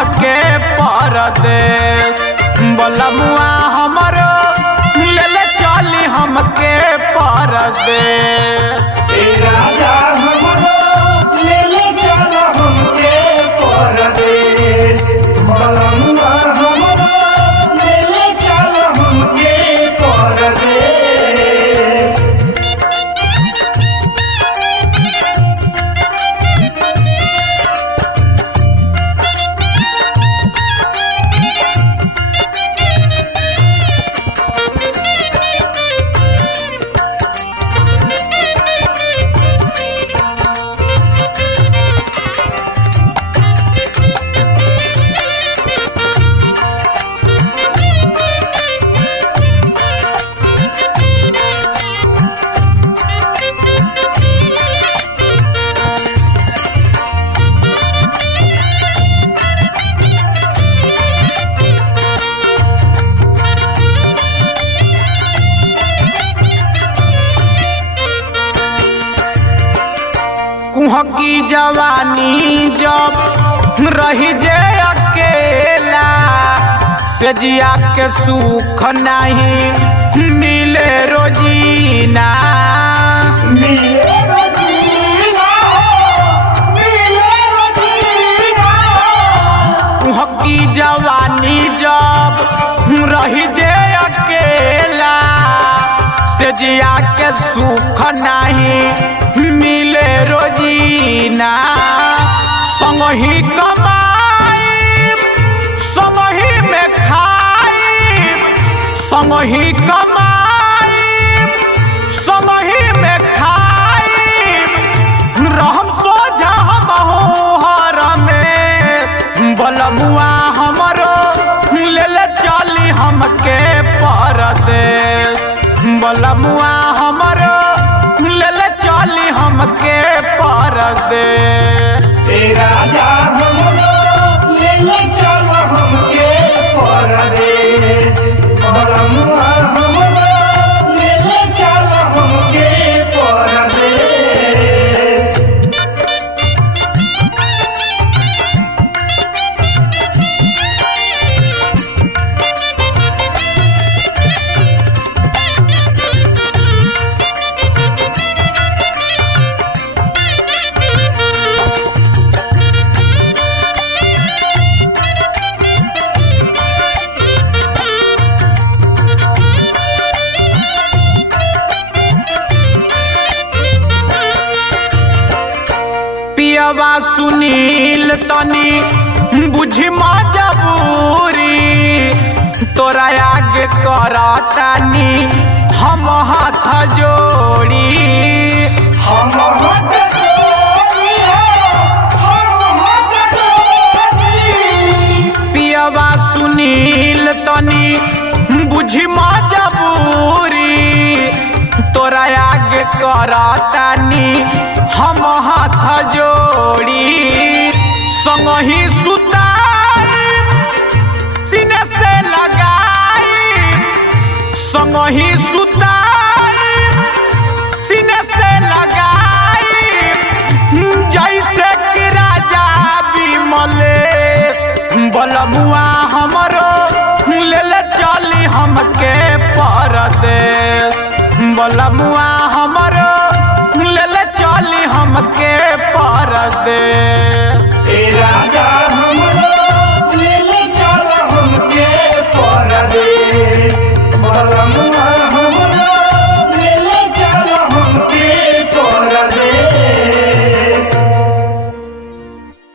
हमके परदेश। बलमुआ हमरो ले ले चली हमके परदेश। राजा हमरो ले ले चल हमके परदेश। बलमुआ हमरो ले ले चल हमके परदेश। कुहकी जवानी जब रही जे अकेला, से जिया के सुख नहीं मिले रोजीना। मिले रोजीना, मिले रोजीना। कुहकी जवानी जब रही जे अकेला, से जिया के सुख नहीं मिले रोजीना। संगही कमाई संगही में खाई, संगही कमाई संगही में खाई, रहम सोझा हमहू हर में। बलमुआ हमरो ले ले चली हमके परदेश। बलमुआ हमरो ले ले चली हमके परदेश। राजा हमरो ले ले चल हमके परदेश। बलमुआ हमरो ले ले चल हमके परदेश। पियवा सुनील तनी बुझी मजबूरी, तोरा आगे करतानी हम हाथ जोड़ी। हम हाथ जोड़ी, हम हाथ जोड़ी। पियवा सुनील तनी बुझी मजबूरी, तोरा आगे करतानी हम हाथ जोड़ी। संगही सुताई सीने से लगाई, संगही सुताई सीने से लगाई, जैसे कि राजा विमले। बलमुआ हमरो ले ले चली हमके परदेश। बलमुआ हमरो ले ले चली हमके परदेश। राजा